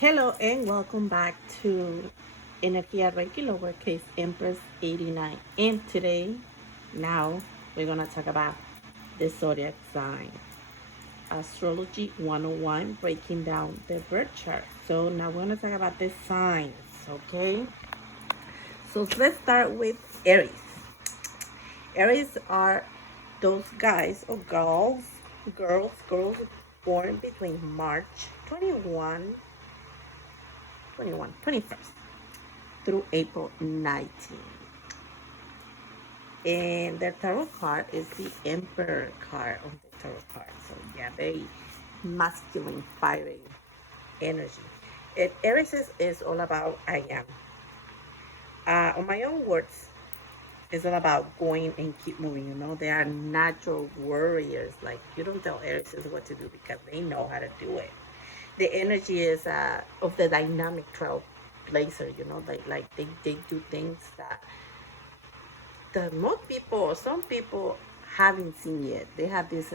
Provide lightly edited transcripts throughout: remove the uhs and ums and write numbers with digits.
Hello and welcome back to Energia Reiki lowercase Empress 89. And today, now we're gonna talk about the zodiac sign. Astrology 101, breaking down the birth chart. So now we're gonna talk about the signs, okay? So let's start with Aries. Aries are those guys or girls born between March 21st through April 19th. And their tarot card is the Emperor card on the tarot card. So yeah, very masculine, fiery energy. Aries is all about I am. On my own words, it's all about going and keep moving. They are natural warriors. Like you don't tell Aries what to do because they know how to do it. The energy is of the dynamic trailblazer. They do things that most people or some people haven't seen yet. They have this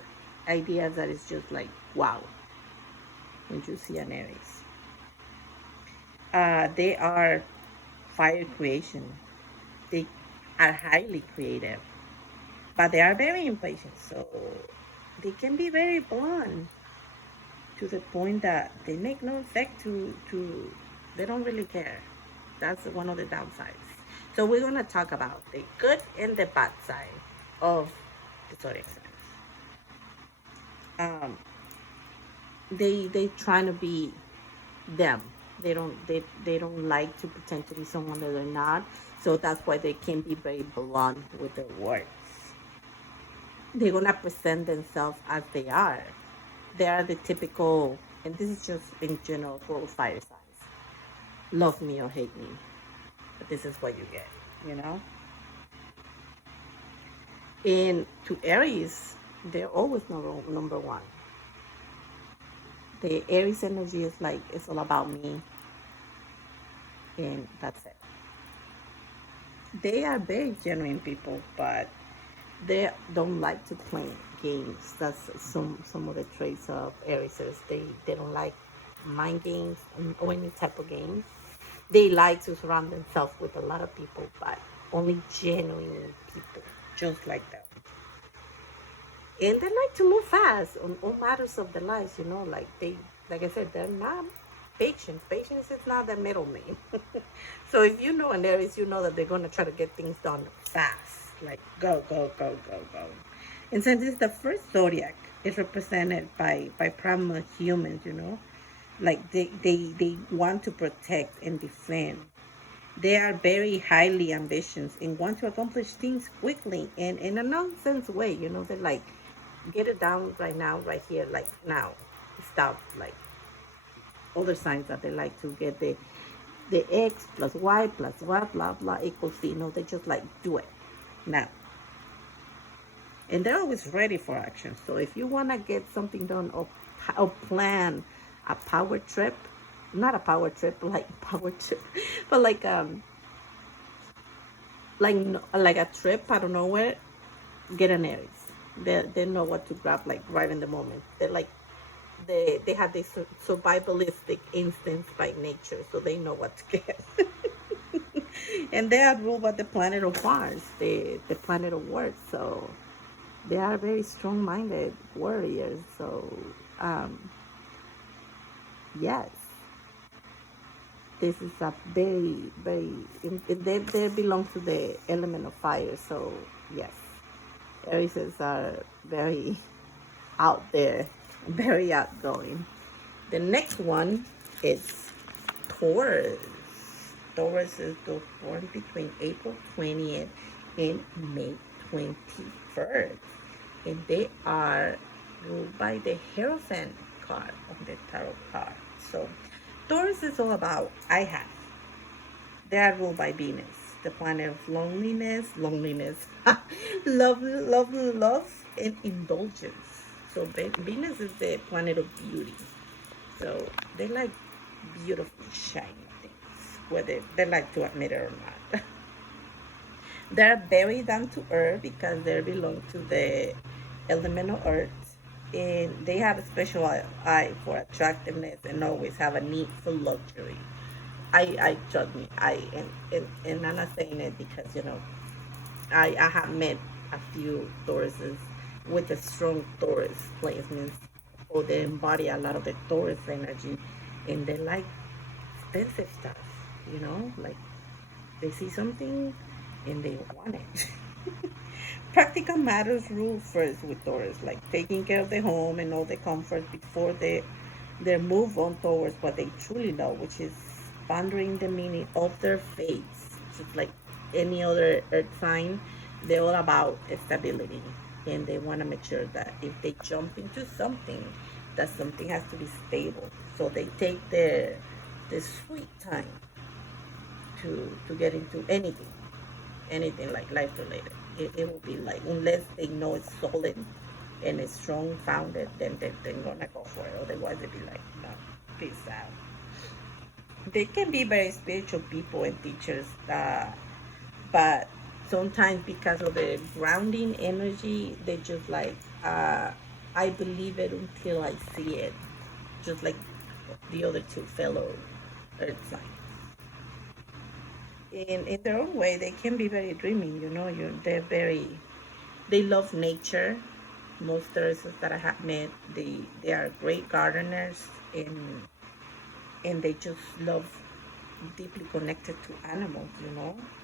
idea that it's just like wow when you see an Aries. They are fire creation. They are highly creative, but they are very impatient. So they can be very blunt to the point that they make no effect to they don't really care. That's one of the downsides. So we're gonna talk about the good and the bad side of the zodiac signs. They trying to be them. They don't like to pretend to be someone that they're not. So that's why they can be very blunt with their words. They're gonna present themselves as they are. They are the typical, and this is just in general for all fire signs. Love me or hate me, but this is what you get. You know. And to Aries, they're always number one. The Aries energy is like it's all about me, and that's it. They are very genuine people, but they don't like to play games. That's some of the traits of Aries. They don't like mind games or any type of games. They like to surround themselves with a lot of people, but only genuine people, just like that. And they like to move fast on all matters of their lives. Like I said, they're not patient. Patience is not the middle name. So if you know an Aries, you know that they're gonna try to get things done fast. Like go, go, go, go, go. And since it's the first zodiac, it's represented by primal humans. Like they want to protect and defend. They are very highly ambitious and want to accomplish things quickly and in a nonsense way. They're like, get it down right now, right here, like now. Stop. Like other signs that they like to get the X plus Y plus blah blah blah equals C. They just like do it now. And they're always ready for action. So if you want to get something done or plan a power trip, not a power trip like power trip, but like a trip out of nowhere, get an Aries. They know what to grab like right in the moment. They have this survivalistic instincts by nature, so they know what to get. And they are ruled by the planet of Mars, the planet of work. So they are very strong-minded warriors. So yes, this is a very very they belong to the element of fire. So yes, Aries are very out there, very outgoing. The next one is Taurus. Taurus is those born between April 20th and May 21st. And they are ruled by the Hierophant card of the tarot card. So Taurus is all about I have. They are ruled by Venus, the planet of loneliness, love, and indulgence. So Venus is the planet of beauty. So they like beautiful, shiny things, whether they like to admit it or not. They're very down to earth because they belong to the element of earth. And they have a special eye for attractiveness and always have a need for luxury. I trust me. And I'm not saying it because I have met a few Tauruses with a strong Taurus placements, or they embody a lot of the Taurus energy, and they like expensive stuff. Like they see something and they want it. Practical matters rule first with Taurus, like taking care of the home and all the comfort before they move on towards what they truly love, which is pondering the meaning of their fates. Just like any other earth sign, they're all about stability, and they want to make sure that if they jump into something, that something has to be stable. So they take the sweet time to get into anything like life related. It will be like, unless they know it's solid and it's strong founded, then they're gonna go for it. Otherwise they'll be like, no, peace out. They can be very spiritual people and teachers, but sometimes because of the grounding energy, they just like, I believe it until I see it, just like the other two fellow earth signs. In their own way, they can be very dreaming. They love nature. Most Thursdays that I have met, they are great gardeners, and they just love deeply connected to animals,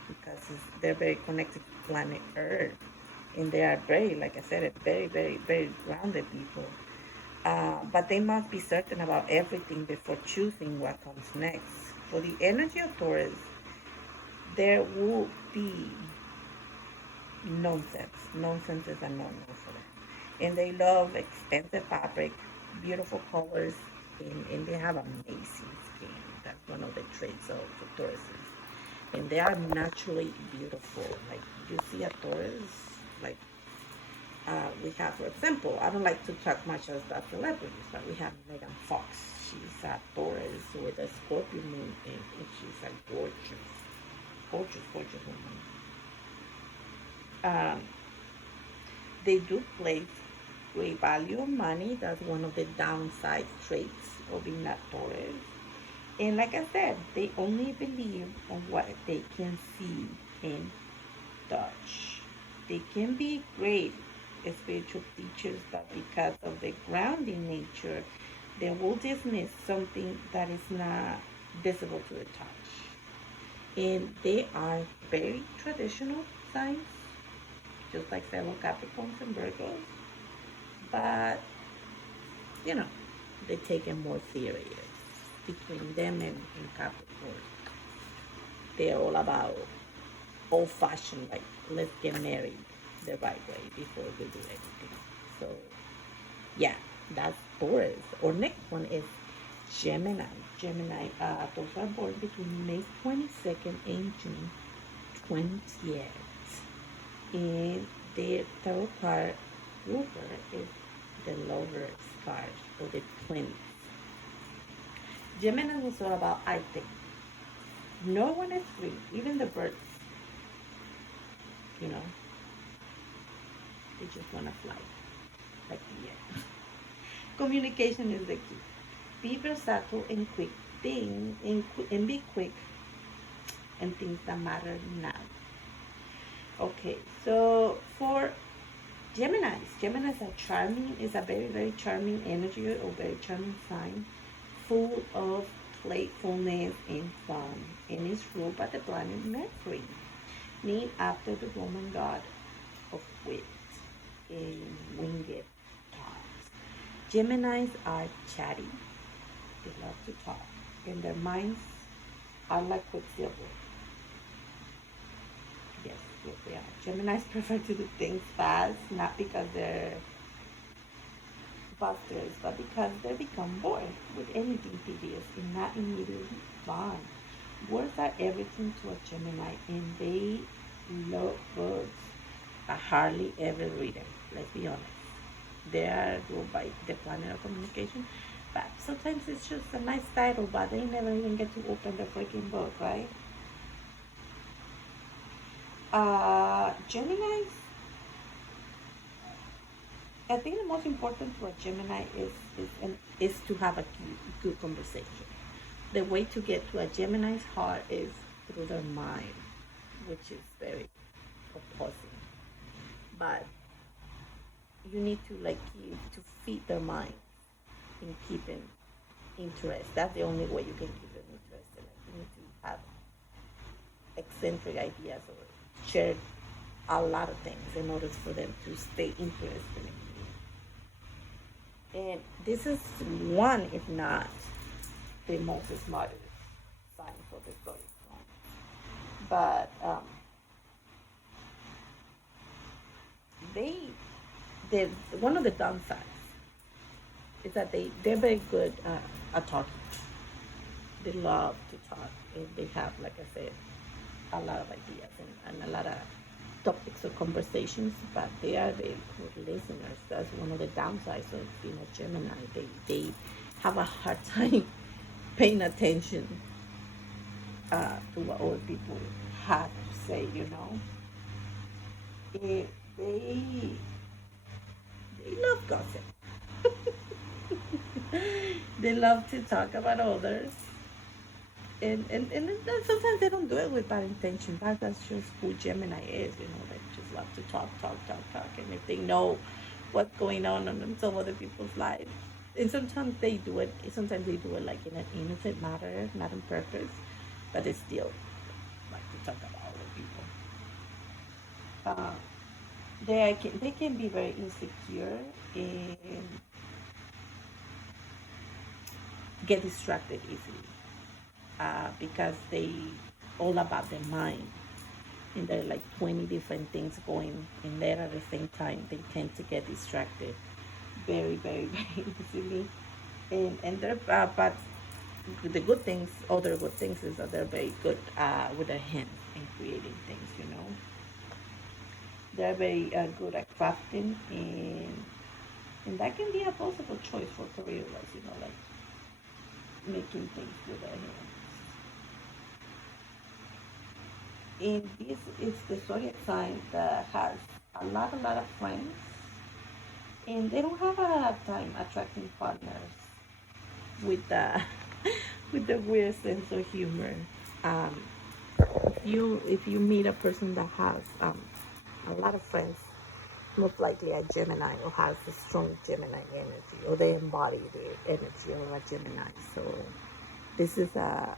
because they're very connected to planet Earth, and they are very, like I said, very, very, very grounded people. But they must be certain about everything before choosing what comes next. For the energy of Taurus, there will be nonsense. Nonsense is a no-no for them. And they love expensive fabric, beautiful colors, and they have amazing skin. That's one of the traits of the Tauruses. And they are naturally beautiful. Like, you see a Taurus, like, we have, for example, I don't like to talk much about celebrities, but we have Megan Fox. She's a Taurus with a Scorpio moon, and she's a gorgeous, gorgeous, gorgeous woman. Um, they do place great value on money. That's one of the downside traits of being a Taurus. And like I said, they only believe on what they can see and touch. They can be great spiritual teachers, but because of the grounding nature, they will dismiss something that is not visible to the touch. And they are very traditional signs, just like fellow Capricorns and Virgos, but you know, they take it more serious. Between them and Capricorn, they're all about old fashioned, like, let's get married the right way before we do anything. So yeah, that's Taurus. Our next one is Gemini. Gemini, those are born between May 22nd and June 20th. And their tarot card ruler is the Lover's card, or the Twins. Gemini is all about I think. No one is free, even the birds, you know, they just want to fly like the air. Communication is the key. Be versatile and quick. Think and be quick and things that matter now. Okay, so for Geminis are charming, is a very, very charming energy, or very charming sign, full of playfulness and fun, and is ruled by the planet Mercury, named after the Roman god of wit and winged thoughts. Geminis are chatty, they love to talk, and their minds are like quicksilver. Yes, yes they are. Geminis prefer to do things fast, not because they're busters, but because they become bored with anything tedious and not immediately fun. Words are everything to a Gemini, and they love books, but hardly ever read them. Let's be honest. They are ruled by the planet of communication, but sometimes it's just a nice title, but they never even get to open the freaking book, right? Geminis I think the most important to a Gemini is to have a good conversation. The way to get to a Gemini's heart is through their mind, which is very opposing. But you need to like keep to feed their mind and keep them interest. That's the only way you can keep them interested. Like you need to have eccentric ideas or share a lot of things in order for them to stay interested in you. And this is one, if not the most smartest sign for the zodiac sign. But they, they, one of the downsides is that they're very good at talking. They love to talk, and they have, like I said, a lot of ideas and a lot of topics of conversations, but they are very good listeners. That's one of the downsides of being a Gemini. They have a hard time paying attention to what other people have to say, you know. They love gossip. They love to talk about others. And then sometimes they don't do it with bad intention. That's just who Gemini is, you know. They just love to talk. And if they know what's going on in some other people's lives, and sometimes they do it like in an innocent manner, not on purpose, but they still like to talk about other people. They can be very insecure and get distracted easily because they all about their mind, and there are like 20 different things going in there at the same time. They tend to get distracted very easily, and they're but the good things, other good things is that they're very good with their hands and creating things, you know. They're very good at crafting, and that can be a possible choice for career wise, you know, like making things with their hands. And this is the zodiac sign that has a lot of friends, and they don't have a time attracting partners with the with the weird sense of humor. Um, if you meet a person that has a lot of friends, most likely a Gemini or has a strong Gemini energy, or they embody the energy of a Gemini. So this is a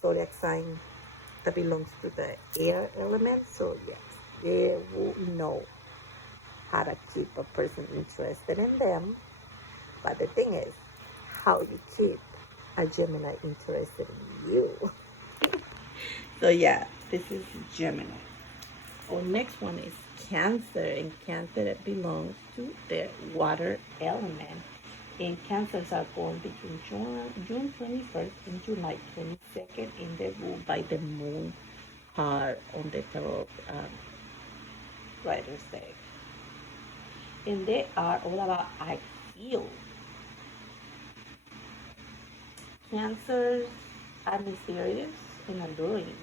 zodiac sign that belongs to the air element. So yes, they will know how to keep a person interested in them. But the thing is, how you keep a Gemini interested in you. So yeah, this is Gemini. Our next one is Cancer, and Cancer that belongs to the water element. And Cancers are born between June 21st and July 22nd, and they're ruled by the moon on the tarot writer's deck. And they are all about I feel. Cancers are mysterious and alluring,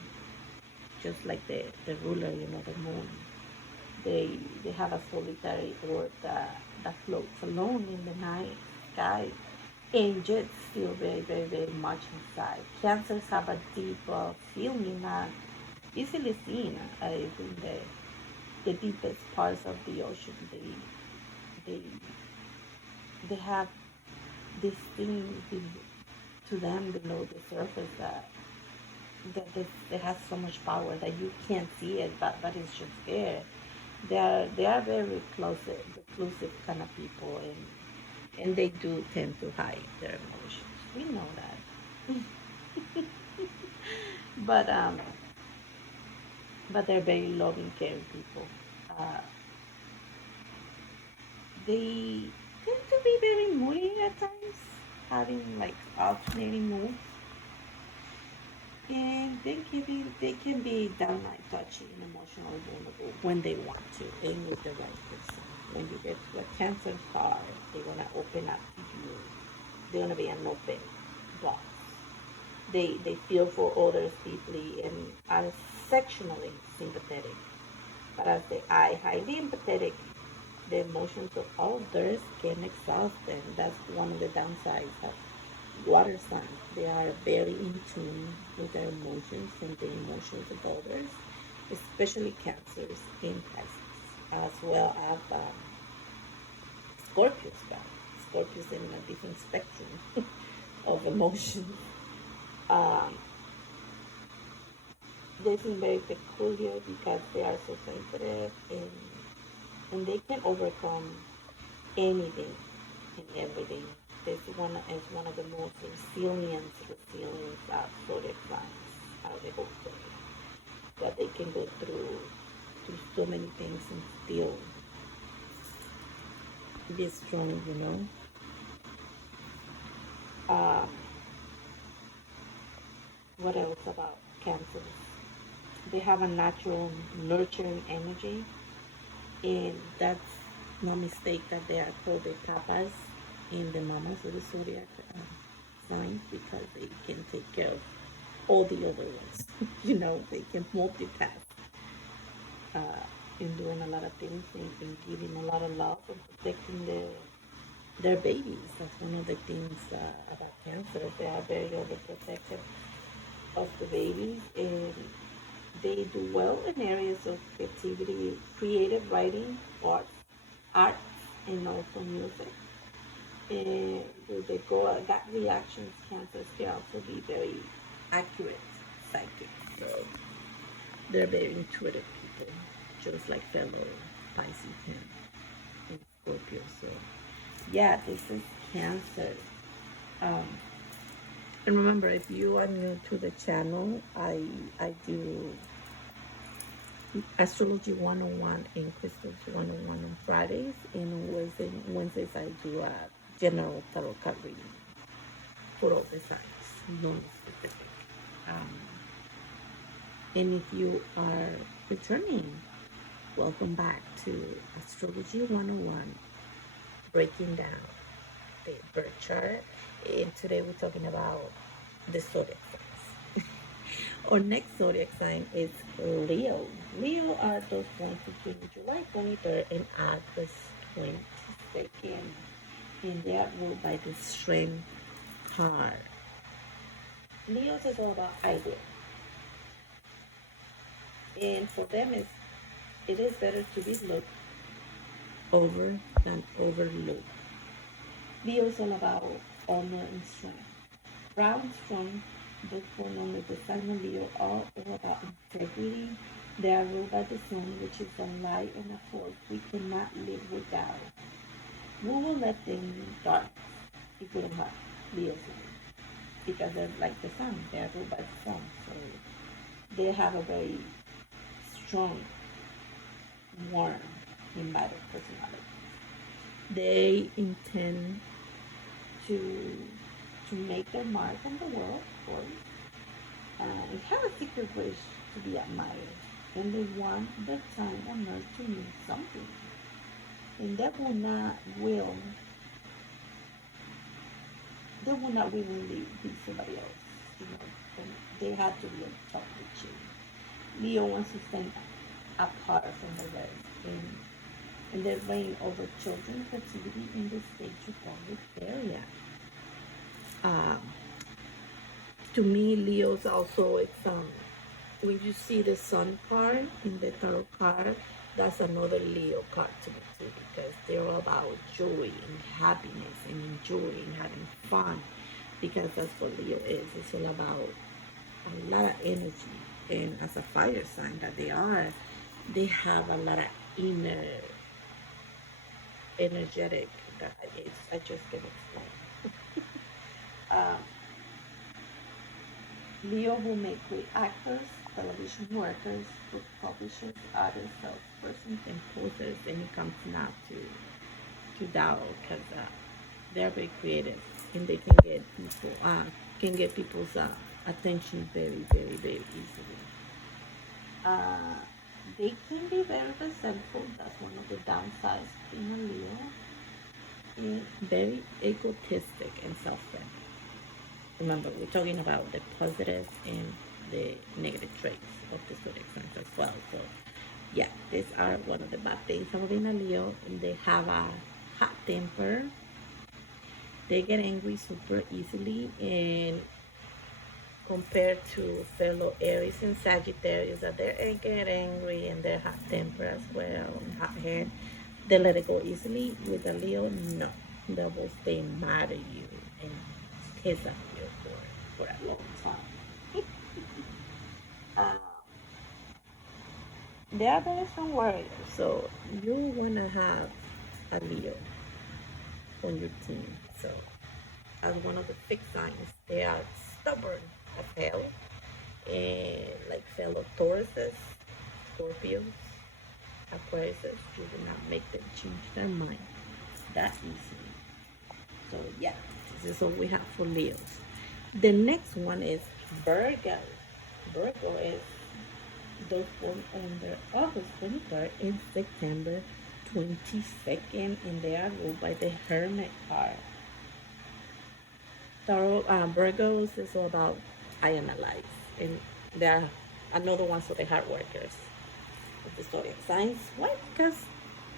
just like the ruler, you know, the moon. They have a solitary orb that floats alone in the night sky, and just feel very much inside. Cancers have a deep feeling, easily seen in the deepest parts of the ocean. They they have this thing to them below the surface that has so much power that you can't see it, but it's just there. They are very reclusive kind of people, and they do tend to hide their emotions. We know that, but but they're very loving, caring people. Uh, they tend to be very moody at times, having like alternating moods, and they can be downright touchy and emotionally vulnerable when they want to. They need the right person. When you get to a Cancer heart, they're gonna open up to you. They're gonna be an open box. They feel for others deeply and are sexually sympathetic, but as they are highly empathetic The emotions of others can exhaust them. That's one of the downsides of water signs. They are very in tune with their emotions and the emotions of others, especially Cancers and Pisces, as well as Scorpios. But Scorpios in a different spectrum of emotions. Um, they seem very peculiar because they are so sensitive, and they can overcome anything and everything. This is one of the most resilient zodiac signs out of the whole zodiac. But they can go through so many things and still be strong, you know. Uh, what else about Cancers? They have a natural nurturing energy, and that's no mistake that they are called the papas and the mamas of the zodiac signs, because they can take care of all the other ones. You know, they can multitask in doing a lot of things, and giving a lot of love and protecting their babies. That's one of the things about Cancer. They are very overprotective of the babies, and they do well in areas of creativity, creative writing, arts, and also music. And with the gut reactions, Cancers can also be very accurate psychic. So they're very intuitive people, just like fellow Pisces and Scorpio. So yeah, this is Cancer. Um, and remember, if you are new to the channel, I do Astrology 101 and Crystals 101 on Fridays, and on Wednesdays I do a general tarot card reading for all the signs, non-specific. Um, and if you are returning, welcome back to Astrology 101, breaking down the birth chart. And today we're talking about the zodiac signs. Our next zodiac sign is Leo. Leo are those born between July 23rd and August 22nd. And they are ruled by the strength card. Leos is all about I will. And for them, it is better to be looked over than overlooked. Leo is all about honor and strength. Proud, strong, those born under the sign of Leo are all about integrity. They are ruled by the sun, which is a light and a force we cannot live without. We will let them in darkness if we don't have Leo's light, because they're like the sun. They are ruled by the sun, so they have a very strong, warm, embedded personality. They intend to to make their mark on the world, of course, and have a secret wish to be admired. And they want their time on earth to mean something. And they will not willingly be somebody else. You know, and they have to be on top of the tree. Leo wants to stand apart from the rest, and they reign over children, creativity, in the stage republic area. Um, to me, Leo's also, it's when you see the sun card in the tarot card, that's another Leo card to me too, because they're all about joy and happiness and enjoying, having fun, because that's what Leo is. It's all about a lot of energy, and as a fire sign that they are, they have a lot of inner energetic that I just can explain. um, Leo will make great actors, television workers, book publishers, artists, salespersons, and posers, and it comes now to Tao, because they're very creative, and they can get people's attention very, very, very easily. Uh, they can be very resentful. That's one of the downsides in a Leo. And very egotistic and self-centered. Remember, we're talking about the positive and the negative traits of the zodiac signs as well. So yeah, these are one of the bad things about being a Leo. They have a hot temper. They get angry super easily, and compared to fellow Aries and Sagittarius, that they get angry and they're hot temper as well, and hot head. They let it go easily. With a Leo, no. They will stay mad at you and piss at you for a long time. uh, they are very strong warriors, so you want to have a Leo on your team. So, as one of the fixed signs, they are stubborn as hell, and like fellow Tauruses, Scorpios, Aquarius, you do not make them change their mind that easily. So yeah, this is all we have for Leos. The next one is Virgo. Virgo is those born under August 23rd and September 22nd, and they are ruled by the Hermit card. Virgos is all about I analyze, and they're another one for the hard workers of the zodiac signs. Why? Because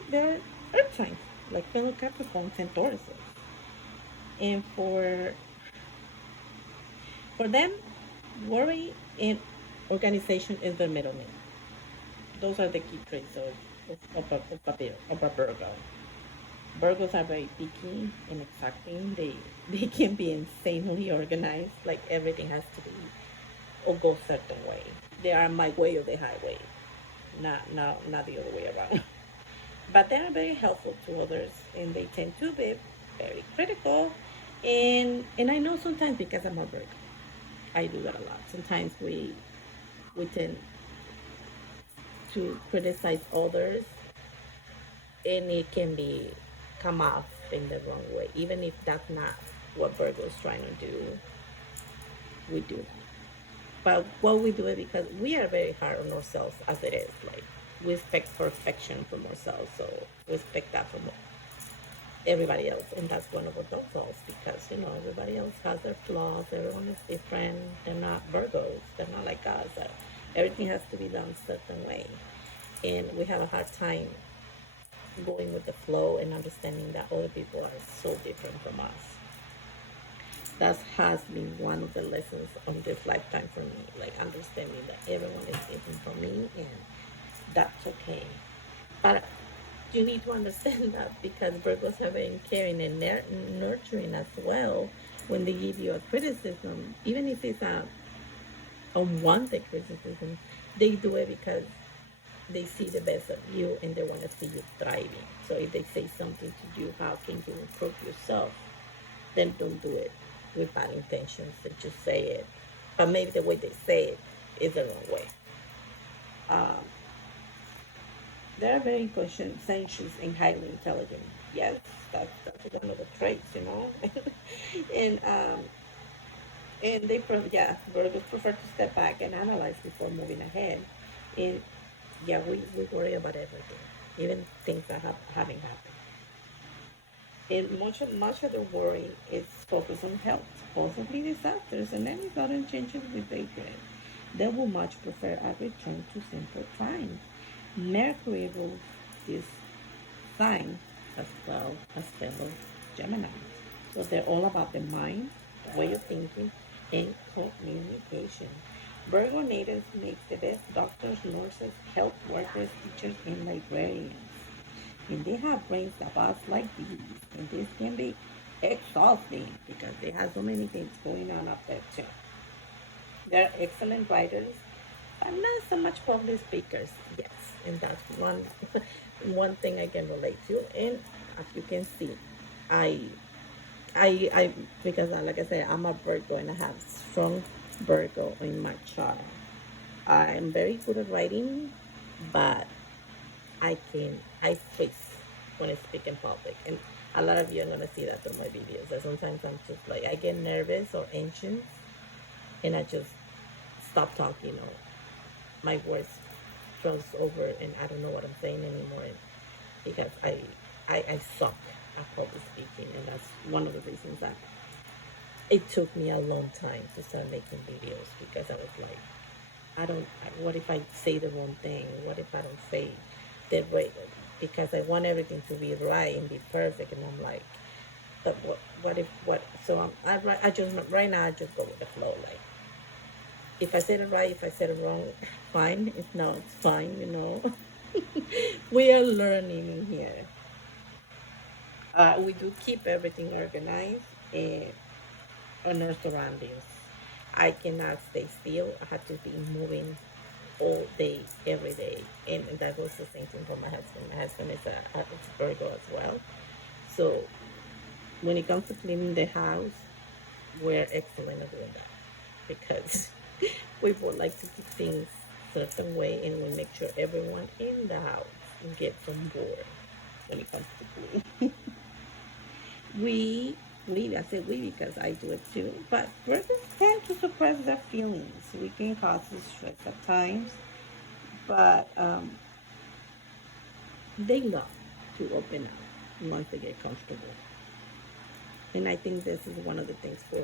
they're earth signs, like fellow Capricorns and Tauruses. And for them, worry and organization is the middle name. Those are the key traits of a Virgo. Virgos are very picky and exacting. They can be insanely organized. Like everything has to be or go certain way. They are my way or the highway, not the other way around. But they are very helpful to others, and they tend to be very critical. And I know sometimes because I'm a Virgo, I do that a lot. Sometimes we tend to criticize others, and it can be come off in the wrong way, even if that's not what Virgo is trying to do. We do that, but what we do it because we are very hard on ourselves as it is. Like we expect perfection from ourselves, so we expect that from everybody else, and that's one of our downfalls because everybody else has their flaws. Everyone is different. They're not Virgos. They're not like us. Everything has to be done a certain way, and we have a hard time going with the flow and understanding that other people are so different from us. That has been one of the lessons on this lifetime for me, like understanding that everyone is different from me, and that's okay. But you need to understand that because Virgos are very caring and nurturing as well. When they give you a criticism, even if it's a unwanted criticism, they do it because they see the best of you and they want to see you thriving. So if they say something to you, how can you improve yourself? Then don't do it with bad intentions. They just say it, but maybe the way they say it is the wrong way. Um, they're very conscientious and highly intelligent. Yes, that's one of the traits. and yeah, Virgos prefer to step back and analyze before moving ahead. And yeah, we worry about everything, even things that haven't happened. And much of the worry is focused on health, possibly disasters, and any sudden changes with daybreak. They will much prefer a return to simpler times. Mercury rules this sign as well as fellow Gemini. So they're all about the mind, way of thinking, and communication. Virgo natives make the best doctors, nurses, health workers, teachers, and librarians. And they have brains that buzz like bees, and this can be exhausting because they have so many things going on up there too. They're excellent writers, but not so much public speakers. Yes, and that's one one thing I can relate to. And as you can see, I I because like I said, I'm a Virgo and I have strong Virgo in my chart. I'm very good at writing, but I face when I speak in public, and a lot of you are gonna see that from my videos. That sometimes I'm just like I get nervous or anxious, and I just stop talking. My voice froze over, and I don't know what I'm saying anymore, because I suck at public speaking, and that's one of the reasons that it took me a long time to start making videos because I was like what if I say the wrong thing? What if I don't say the right? Because I want everything to be right and be perfect, and I'm like, but what if what? So I just right now I just go with the flow. Like if I said it right, if I said it wrong, fine. If no, it's fine. We are learning here. We do keep everything organized on our surroundings. I cannot stay still. I have to be moving all day, every day. And that goes the same thing for my husband. My husband is a Virgo as well. So when it comes to cleaning the house, we're excellent at doing that because we would like to keep things certain way and we make sure everyone in the house gets on board when it comes to cleaning. we I say we because I do it too, but Virgos tend to suppress their feelings. We can cause stress at times, but they love to open up once they get comfortable. And I think this is one of the things for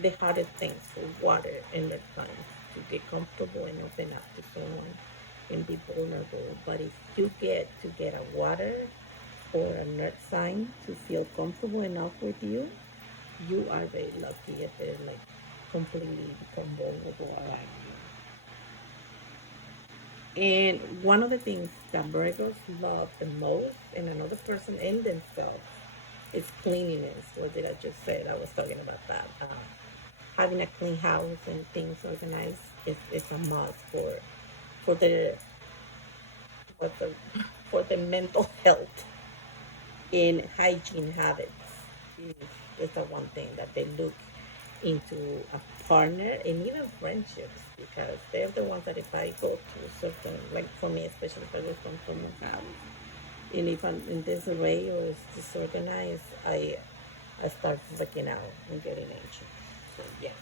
the hardest things for water in their time to get comfortable and open up to someone and be vulnerable. But if you get a water or an earth sign to feel comfortable enough with you, you are very lucky if they're like completely become vulnerable around you. And one of the things that Virgos love the most in another person and themselves is cleanliness. What did I just say? I was talking about that. Having a clean house and things organized is a must for the for the for the mental health and hygiene habits is the one thing that they look into a partner and even friendships because they're the ones that if I go to certain like for me especially if I go from someone's house and if I'm in disarray or it's disorganized I start freaking out and getting anxious. So yes.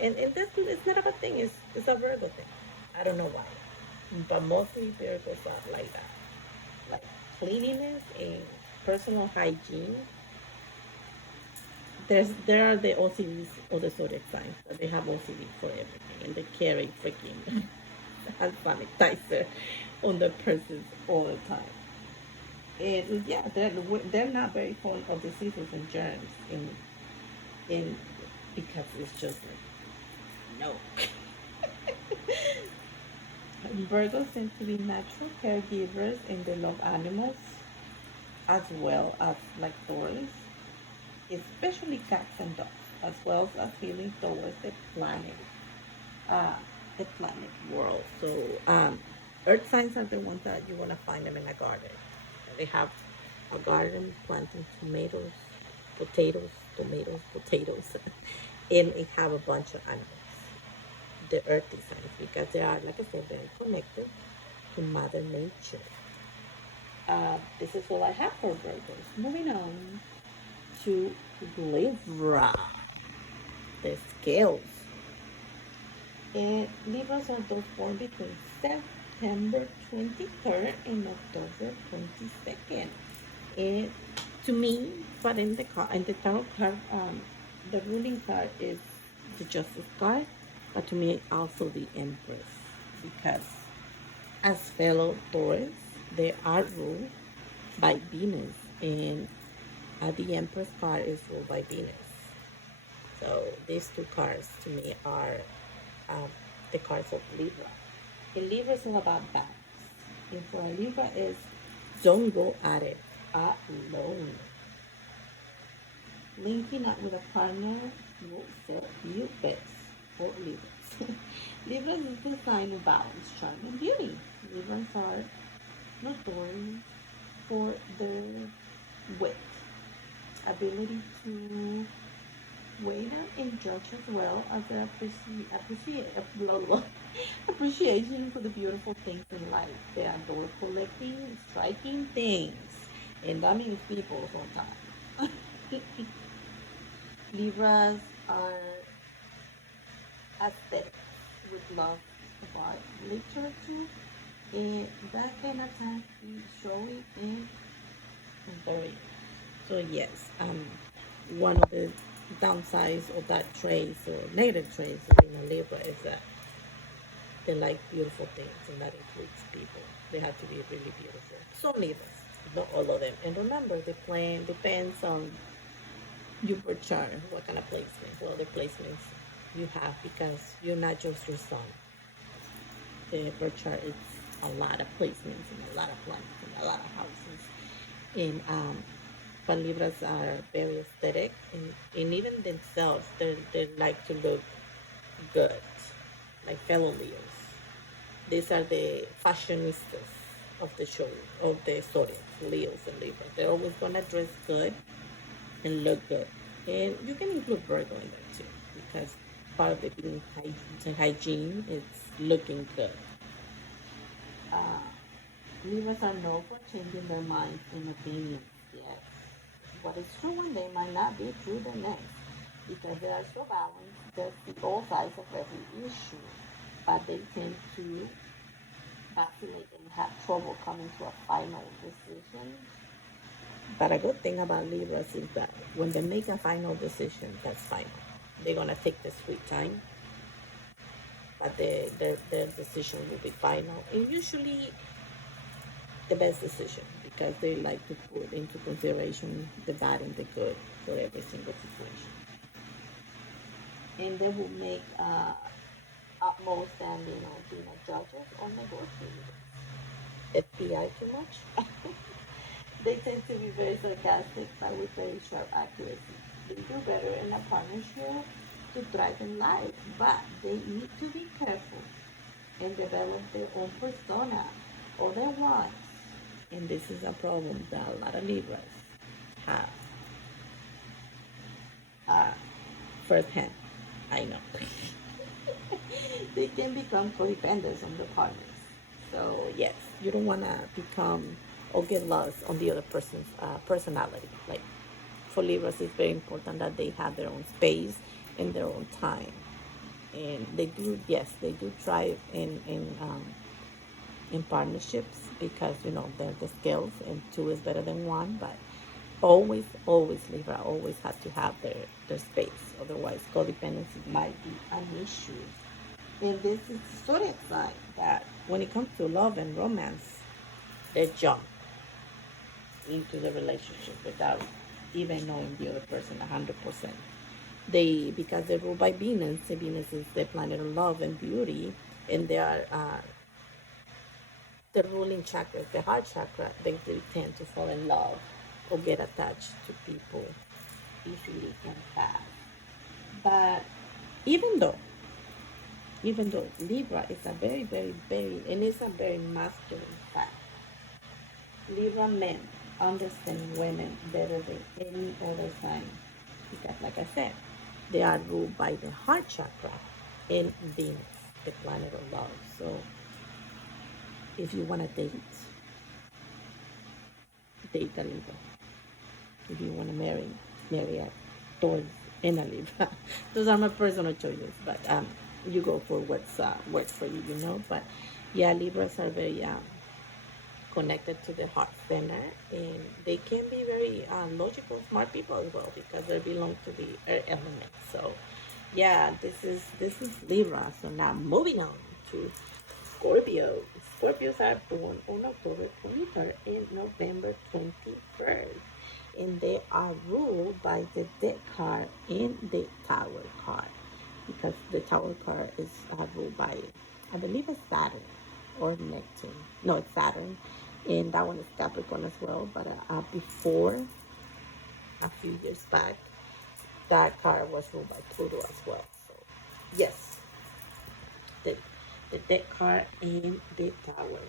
And this it's not a bad thing, it's a Virgo thing. I don't know why. But mostly Virgos are like that. Like cleanliness and personal hygiene. There are the OCDs or the zodiac signs that they have OCD for everything and they carry freaking hand sanitizer on their purses all the time. And yeah, they're not very fond of diseases and germs in because it's just like no. Virgos seem to be natural caregivers and they love animals as well as like Taurus, especially cats and dogs, as well as feeling towards uh, the planet world. So earth signs are the ones that you want to find them in a garden. They have a garden planting potatoes, and they have a bunch of animals. The earthy signs because they are, like I said, very connected to Mother Nature. This is all I have for Virgos. Moving on to Libra, the scales. And Libras are those born between September 23rd and October 22nd. And to me, but in the tarot card, the ruling card is the Justice card, but to me also the Empress because as fellow Taurus, they are ruled by Venus, and the Empress card is ruled by Venus. So these two cards to me are um, the cards of Libra. And Libra is all about balance. And for a Libra is don't go at it alone. Linking up with a partner will serve you best for Libras. Libras is the sign of balance, charm, and beauty. Libras are notorious for their wit, ability to weigh them and judge as well as their appreciation for the beautiful things in life. They adore collecting striking things, and that means people sometimes. Libras are aesthetics with love of art, literature, and that kind of time be showy and very. So yes, one of the downsides of that traits or negative traits of being a Libra is that They like beautiful things, and that includes people. They have to be really beautiful. Some Libras, not all of them. And remember, the plan depends on your birth chart, what kind of placement, well, the placements you have, because you're not just your sun. The birth chart is a lot of placements and a lot of planets and a lot of houses. And but Libras are very aesthetic, and even themselves, they like to look good, like fellow Leos. These are the fashionistas of the show, of the zodiac, Leos and Libras. They're always gonna dress good and look good. And you can include Virgo in there too, because part of it being hygiene, it's looking good. Uh, Libras are known for changing their minds and opinions, yes. What is true one day might not be true the next, because they are so balanced, they see all sides of every issue, but they tend to vacillate and have trouble coming to a final decision. But a good thing about Libras is that when they make a final decision, that's final. They're gonna take the sweet time, but their decision will be final, and usually the best decision, because they like to put into consideration the bad and the good for every single situation. And they will make utmost and being a judges or negotiators. FBI too much. They tend to be very sarcastic, but with very sharp accuracy. They do better in a partnership to thrive in life, but they need to be careful and develop their own persona or their wants. And this is a problem that a lot of Libras have uh, firsthand. I know. They can become codependent on the partners. So yes, you don't want to become or get lost on the other person's personality. Like for Libras, it's very important that they have their own space and their own time. And they do, yes, they do thrive in partnerships, because they're the scales and two is better than one. But always Libra always have to have their space. Otherwise, codependency might be an issue. And this is the zodiac sign that when it comes to love and romance, they jump into the relationship without even knowing the other person 100%. Because they're ruled by Venus. Venus is the planet of love and beauty, and they are the ruling chakra, the heart chakra. They tend to fall in love or get attached to people easily and fast. But even though Libra is a very, very, very, and it's a very masculine fact, Libra men understand women better than any other sign, because, like I said, they are ruled by the heart chakra and Venus, the planet of love. So, if you want to date a Libra. If you want to marry a Taurus and a Libra. Those are my personal choices, but you go for what's works for you, But yeah, Libras are very connected to the heart center, and they can be very logical, smart people as well, because they belong to the air element. So yeah, this is Libra. So now moving on to Scorpio. Scorpios are born on October 23rd and November 21st, and they are ruled by the death card and the tower card, because the tower card is ruled by, I believe it's Saturn or Neptune. No, it's Saturn, and that one is Capricorn as well. But before, a few years back, that card was ruled by Pluto as well. So yes, the deck card and the tower.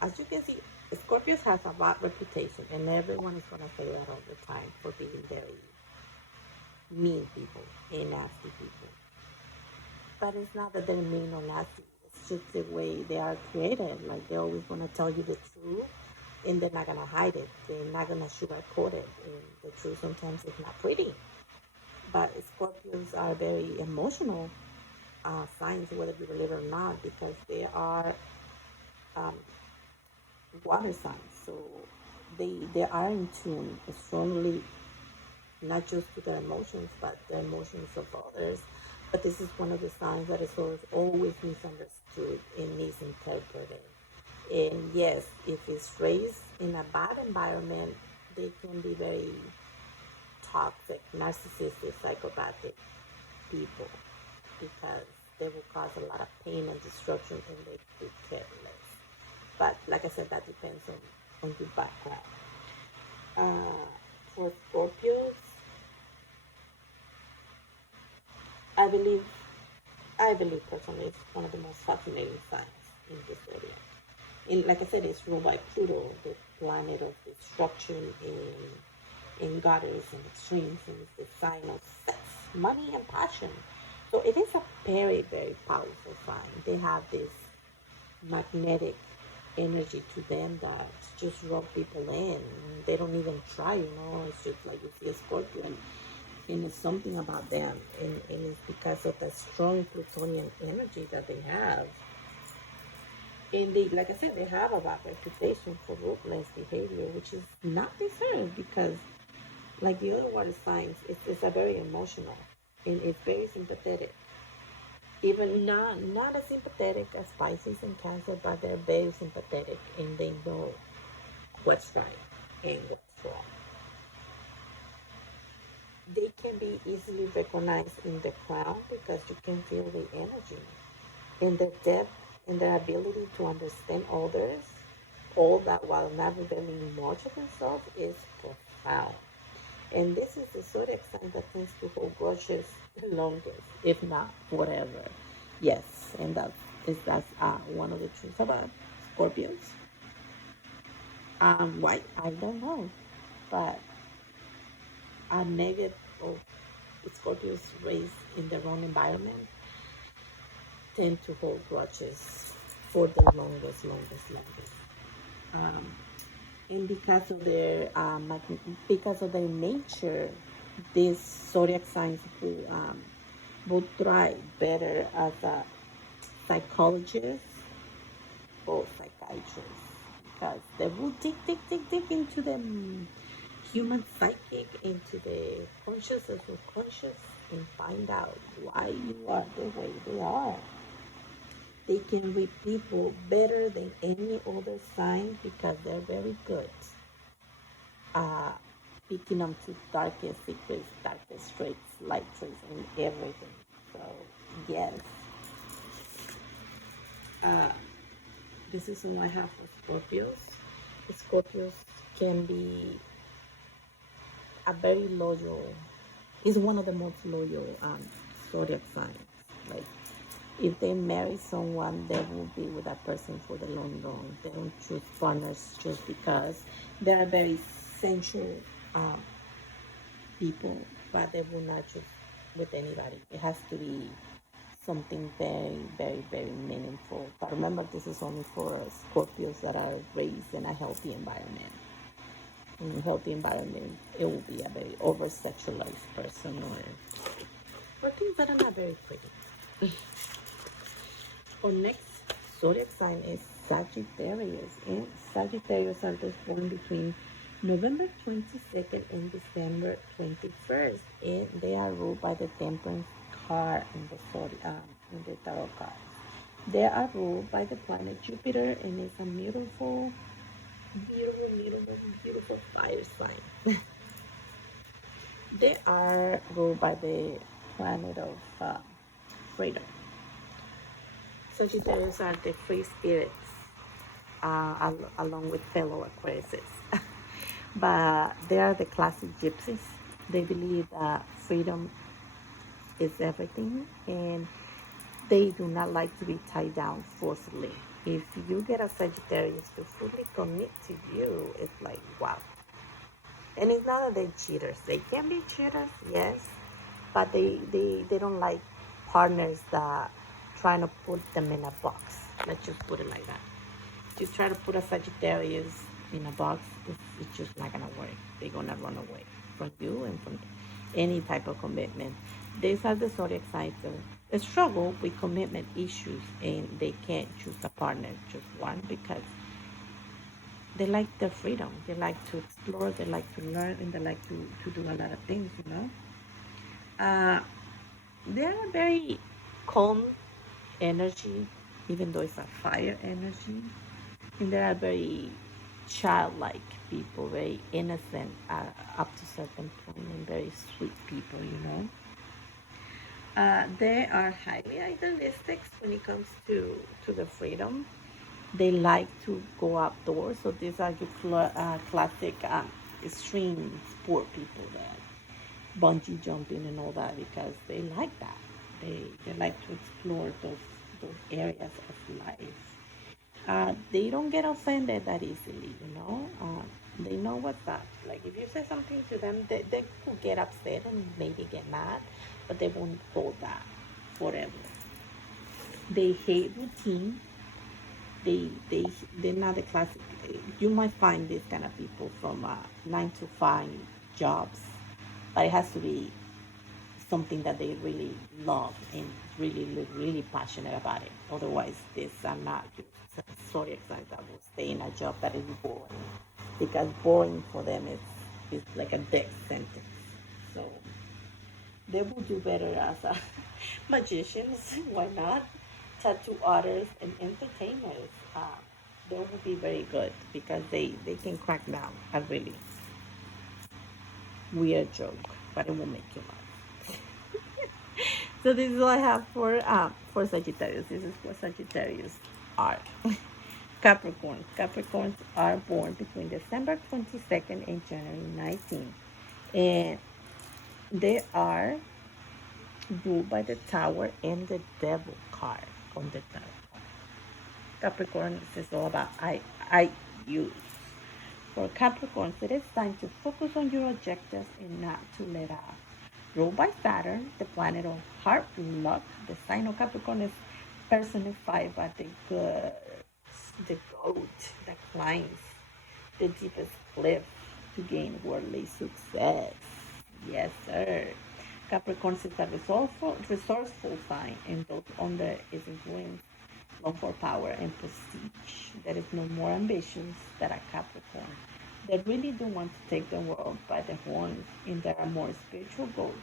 As you can see, Scorpios has a bad reputation, and everyone is gonna say that all the time, for being very mean people and nasty people. But it's not that they're mean or nasty. It's just the way they are created. Like, they're always gonna tell you the truth, and they're not gonna hide it. They're not gonna sugarcoat it. And the truth sometimes is not pretty. But Scorpios are very emotional signs, whether you believe it or not, because they are um, water signs. So they are in tune strongly, not just to their emotions, but the emotions of others, But this is one of the signs that is always misunderstood and misinterpreted. And yes, if it's raised in a bad environment, they can be very toxic, narcissistic, psychopathic people because they will cause a lot of pain and destruction and they could care less. But like I said, that depends on your background. Uh, for Scorpios, I believe I believe personally it's one of the most fascinating signs in this zodiac. And like I said, it's ruled by Pluto, the planet of destruction in goddess and extremes, and it's the sign of sex, money, and passion. So it is a very, very powerful sign. They have this magnetic energy to them that just rub people in. They don't even try, It's just like you see a scorpion, and it's something about them, and it's because of the strong Plutonian energy that they have. And they, like I said, they have a bad reputation for ruthless behavior, which is not deserved because, like the other water signs, it's a very emotional and it's very sympathetic. Even not as sympathetic as Pisces and Cancer, but they're very sympathetic and they know what's right and what's wrong. They can be easily recognized in the crowd because you can feel the energy and the depth and their ability to understand others, all that while not revealing much of themselves, is profound. And this is the zodiac sign that tends to hold grudges the longest, if not forever. Yes, and that's one of the truths about Scorpios. Why? I don't know, but maybe oh, Scorpios raised in the wrong environment tend to hold grudges for the longest. Um, and because of their nature, these zodiac signs would thrive better as a psychologist or psychiatrist because they will dig into the human psychic, into the conscious and subconscious, and find out why you are the way they are. They can read people better than any other sign because they're very good uh, picking up to darkest secrets, darkest traits, light traits, and everything. So, yes, uh, this is all I have for Scorpios. Scorpios can be a very loyal, is one of the most loyal zodiac signs. Like, if they marry someone, they will be with that person for the long run. They don't choose partners just because they are very sensual uh, people, but they will not choose with anybody. It has to be something very, very, very meaningful. But remember, this is only for Scorpios that are raised in a healthy environment. In a healthy environment, it will be a very over sexualized person or things that are not very pretty. Our next zodiac sign is Sagittarius, and Sagittarius are those born between November 22nd and December 21st, and they are ruled by the Temperance card in the tarot cards. They are ruled by the planet Jupiter, and it's a beautiful, beautiful fire sign. They are ruled by the planet of freedom. Sagittarius are the free spirits, along with fellow Aquariuses. But they are the classic gypsies. They believe that freedom is everything, and they do not like to be tied down forcibly. If you get a Sagittarius to fully commit to you, it's like, wow. And it's not that they're cheaters. They can be cheaters, yes, but they don't like partners that trying to put them in a box. Let's just put it like that. You try to put a Sagittarius in a box, it's just not gonna work. They're gonna run away from you and from any type of commitment. These are the zodiac signs that struggle with commitment issues, and they can't choose a partner, just one, because they like their freedom. They like to explore, they like to learn, and they like to do a lot of things. Uh, They're a very calm energy, even though it's a fire energy. And they are very childlike people, very innocent up to certain point, and very sweet people, you know. They are highly idealistic when it comes to the freedom. They like to go outdoors, so these are your classic extreme sport people that bungee jumping and all that because they like that. They like to explore those areas of life. They don't get offended that easily, you know. They know what's up. Like if you say something to them, they could get upset and maybe get mad, but they won't hold that forever. They hate routine. They they they're not the classic. You might find these kind of people from 9 to 5 jobs, but it has to be something that they really love and really passionate about it. Otherwise, these are not zodiac signs that will stay in a job that is boring, because boring for them is like a death sentence. So they will do better as a magicians. Why not? Tattoo artists and entertainers. They will be very good because they can crack down a really weird joke, but it will make you laugh. So this is all I have for Sagittarius. This is what Sagittarius are. Capricorn. Capricorns are born between December 22nd and January 19th. And they are ruled by the Tower and the Devil card on the Tower. Capricorn, this is all about I use. For Capricorns, it is time to focus on your objectives and not to let up. Ruled by Saturn, the planet of hard luck, the sign of Capricorn is personified by the good, the goat that climbs the deepest cliff to gain worldly success. Yes, sir. Capricorn is a resourceful sign, and those under its influence long for power and prestige. There is no more ambitious than a Capricorn. They really do want to take the world by the horns, and there are more spiritual goals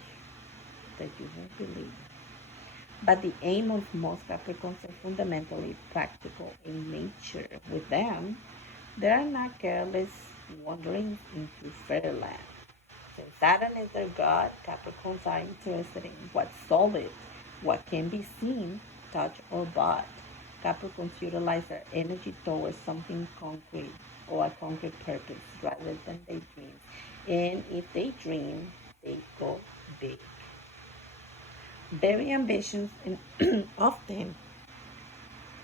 that you won't believe. But the aim of most Capricorns is fundamentally practical in nature. With them, they are not careless wandering into fairyland. Since Saturn is their god, Capricorns are interested in what's solid, what can be seen, touched, or bought. Capricorns utilize their energy towards something concrete or a concrete purpose rather than they dream. And if they dream, they go big. Very ambitious and often,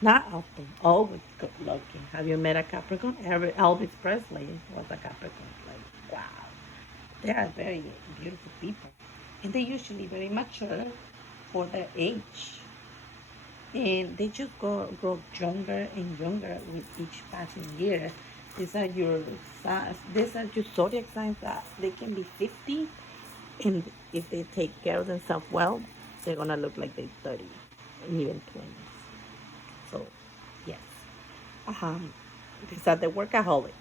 not often, always good looking. Have you met a Capricorn? Elvis Presley was a Capricorn. Like, wow. They are very beautiful people. And they're usually very mature for their age. And they just grow younger and younger with each passing year. These are your signs. These are your zodiac signs that they can be 50, and if they take care of themselves well, they're gonna look like they're 30 and even 20s. So, yes. Um, these are the workaholics.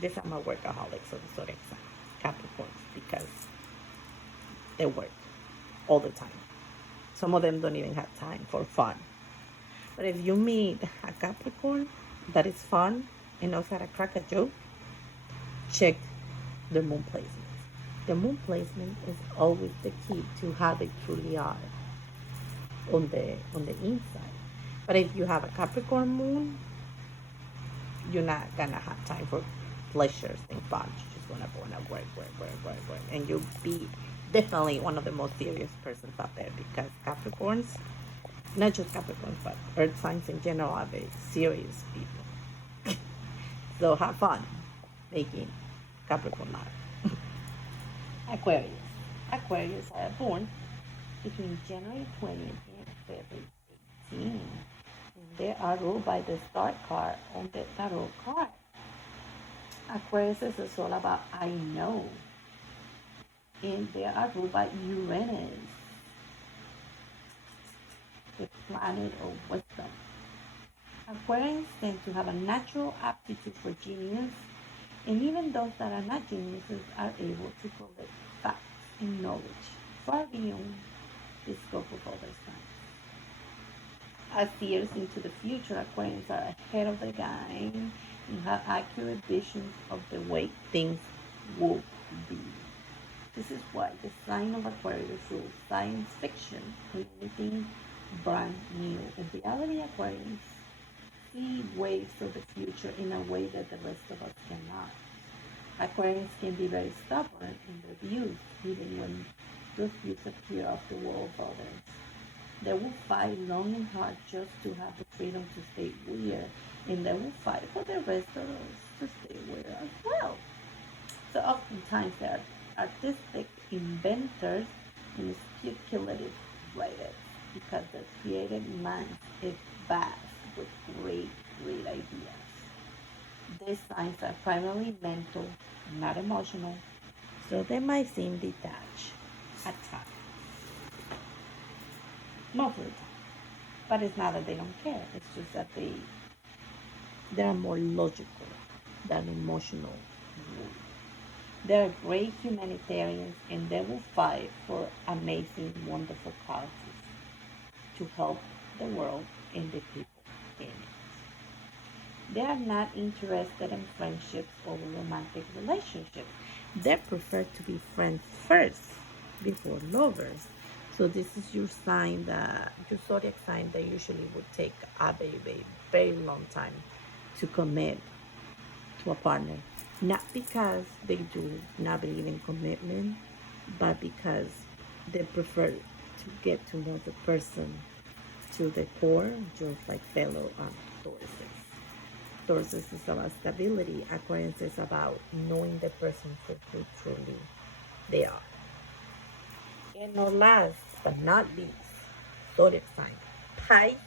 These are my workaholics of the zodiac sign, Capricorns, because they work all the time. Some of them don't even have time for fun. But if you meet a Capricorn that is fun and knows how to crack a joke, check their moon placement. The moon placement is always the key to how they truly are on the inside. But if you have a Capricorn moon, you're not gonna have time for pleasures and fun. You're just gonna work, and you'll be definitely one of the most serious persons out there because Capricorns, not just Capricorns, but Earth signs in general are very serious people. So have fun making Capricorn laugh. Aquarius. Aquarius are born between January 20th and February 18th. They are ruled by the star card on the tarot card. Aquarius is all about I know. And they are ruled by Uranus, the planet of wisdom. Aquarians tend to have a natural aptitude for genius, and even those that are not geniuses are able to collect facts and knowledge far beyond the scope of other signs. As seers into the future, Aquarians are ahead of the game and have accurate visions of the way things will be. This is why the sign of Aquarius rules science fiction and anything brand new. In reality, Aquarians see waves of the future in a way that the rest of us cannot. Aquarians can be very stubborn in their views, even when those views appear off the wall of others. They will fight long and hard just to have the freedom to stay weird, and they will fight for the rest of us to stay weird as well. So oftentimes they are artistic inventors and speculative writers because their creative minds is vast with great ideas. These signs are primarily mental, not emotional, so they might seem detached at times, most of the time. But it's not that they don't care. It's just that they are more logical than emotional. They're great humanitarians and they will fight for amazing, wonderful causes to help the world and the people in it. They are not interested in friendships or romantic relationships. They prefer to be friends first before lovers. So this is your sign that your zodiac sign that usually would take a very long time to commit to a partner. Not because they do not believe in commitment, but because they prefer to get to know the person to the core, just like fellow Tauruses. Taurus is about stability. Aquarius is about knowing the person for who truly they are. And no last but not least, zodiac sign Pisces.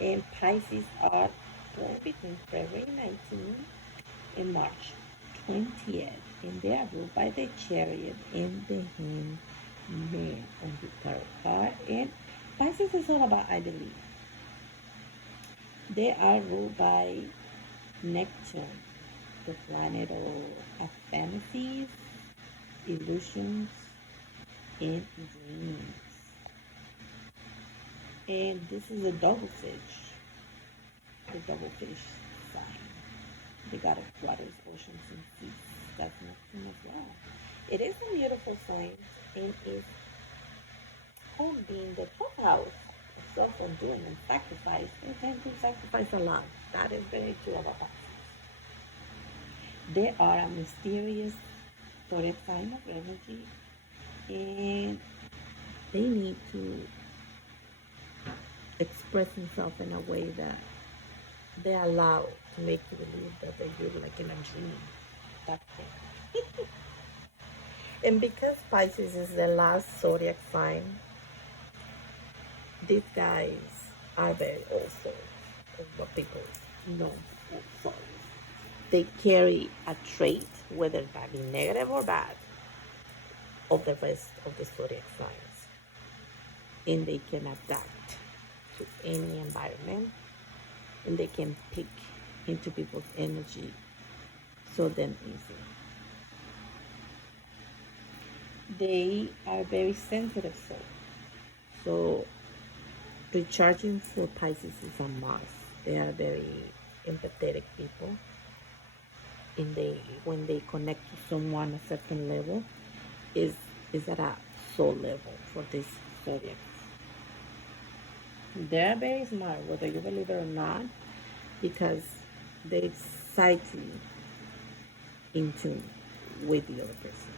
And Pisces are born between February 19th and March 20th. And they are ruled by the Chariot and the Hangman on the tarot card. And Pisces is all about I believe. They are ruled by Neptune, the planet of fantasies, illusions, and dreams. And this is a double fish, the double fish sign. The god of waters, oceans, and seas. That's Neptune as well. It is a beautiful sign and is home being the 12th house of self-undoing and sacrifice. They tend to sacrifice a lot. That is very true about Pisces. They are a mysterious zodiac sign of energy and they need to express themselves in a way that they allow to make you believe that you're like in a dream. That's it. And because Pisces is the last zodiac sign, these guys are very also what people know as souls. They carry a trait, whether that be negative or bad, of the rest of the zodiac signs. And they can adapt to any environment and they can pick into people's energy so damn easy. They are very sensitive souls. So recharging for Pisces is a must. They are very empathetic people. And when they connect to someone a certain level is at a soul level for this zodiac. They're very smart, whether you believe it or not, because they psyche in tune with the other person.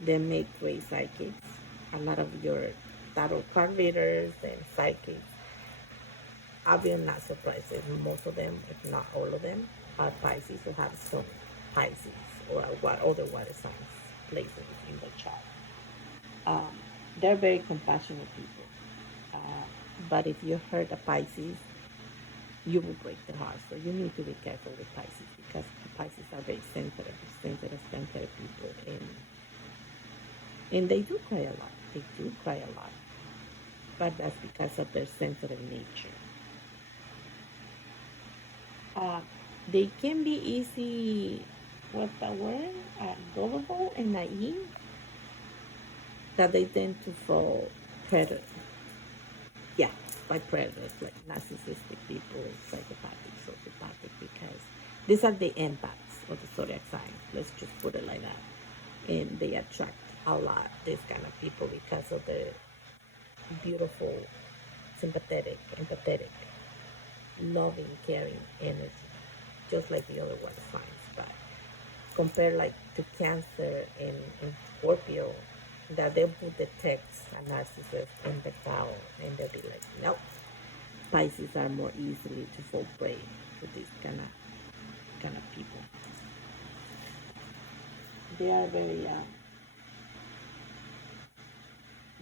They make great psychics. A lot of your tarot card readers and psychics, I'll be not surprised if most of them, if not all of them, are Pisces or have some Pisces or other water signs places in the chart. They're very compassionate people. But if you hurt a Pisces, you will break their heart. So you need to be careful with Pisces because Pisces are very sensitive people. And they do cry a lot. They do cry a lot. But that's because of their sensitive nature. They can be easy, what's the word? Gullible and naive. that they tend to fall predator. Yeah, by predators, like narcissistic people, psychopathic, sociopathic, because these are the empaths of the zodiac signs. Let's just put it like that. And they attract a lot these kind of people because of the beautiful, sympathetic, empathetic, loving, caring energy, just like the other one signs. But compare like to Cancer and Scorpio, that they'll put the text a narcissist in the cow, and they'll be like, nope. Pisces are more easily to fall prey to these kind of people. They are very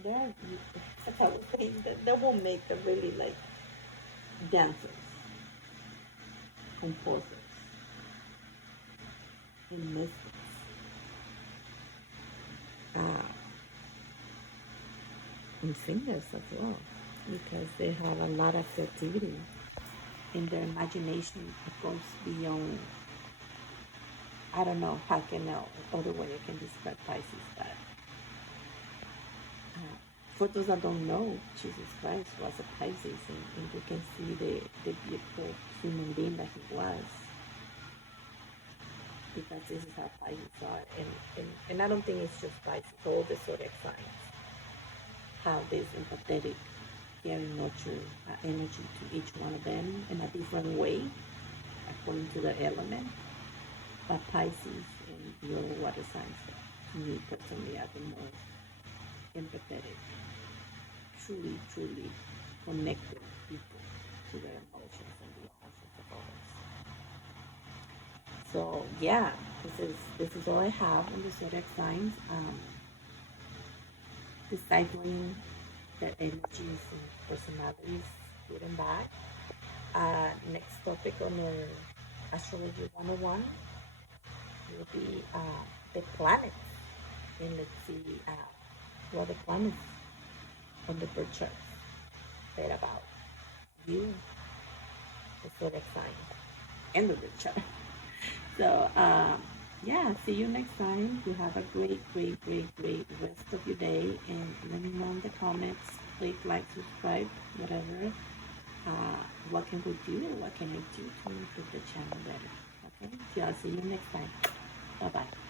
they are as I was saying, they will make them really like dancers, composers, and mystics. Uh, and singers as well, because they have a lot of creativity and their imagination goes beyond. I don't know how can know other way I can describe Pisces, but for those that don't know, Jesus Christ was a Pisces, and you can see the beautiful human being that he was, because this is how Pisces are, and I don't think it's just Pisces, all the zodiac signs have this empathetic, caring, nurture energy to each one of them in a different way according to the element. But Pisces and the other water signs, to me personally, are the most empathetic, truly connected people to their emotions and the emotions of others. So yeah, this is all I have on the zodiac signs. Deciphering their energies and personalities, good and bad. Next topic on our Astrology 101 will be the planets. And let's see what the planets on the birth chart said about you, the zodiac sign, and the birth chart. So, yeah, see you next time. You have a great rest of your day. And let me know in the comments. Click like, subscribe, whatever. What can we do? What can I do to improve the channel better? Okay, so I'll see you next time. Bye bye.